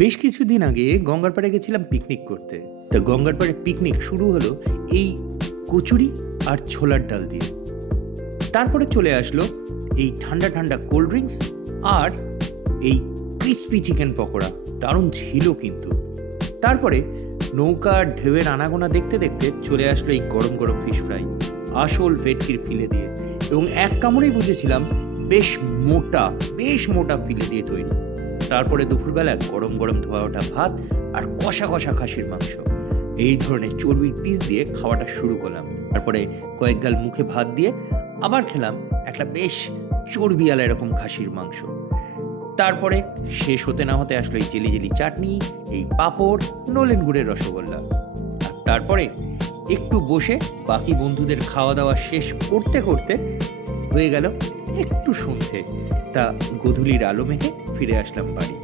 বেশ কিছুদিন আগে গঙ্গারপাড়ে গেছিলাম পিকনিক করতে। তা গঙ্গারপাড়ে পিকনিক শুরু হলো এই কচুরি আর ছোলার ডাল দিয়ে। তারপরে চলে আসলো এই ঠান্ডা ঠান্ডা কোল্ড ড্রিঙ্কস আর এই ক্রিস্পি চিকেন পকোড়া। দারুণ ছিল কিন্তু। তারপরে নৌকার ঢেউয়ের আনাগোনা দেখতে দেখতে চলে আসলো এই গরম গরম ফিশ ফ্রাই, আসল ভেটকির ফিলে দিয়ে, এবং এক কামড়েই বুঝেছিলাম বেশ মোটা ফিলে দিয়ে তৈরি। তারপরে দুপুরবেলা গরম গরম ধোয়া ওঠা ভাত আর কষা কষা খাসির মাংস, এই ধরনের চর্বির পিস দিয়ে খাওয়াটা শুরু করলাম। তারপরে কয়েক গাল মুখে ভাত দিয়ে আবার খেলাম একটা বেশ চর্বিওয়ালা এরকম খাসির মাংস। তারপরে শেষ হতে না হতে আসলো এই জেলি জেলি চাটনি, এই পাঁপড়, নলেন গুড়ের রসগোল্লা। আর তারপরে একটু বসে বাকি বন্ধুদের খাওয়া দাওয়া শেষ করতে করতে হয়ে গেল একটু সন্ধে। তা গোধূলির আলো মেখে ফিরে আসলাম বাড়ি।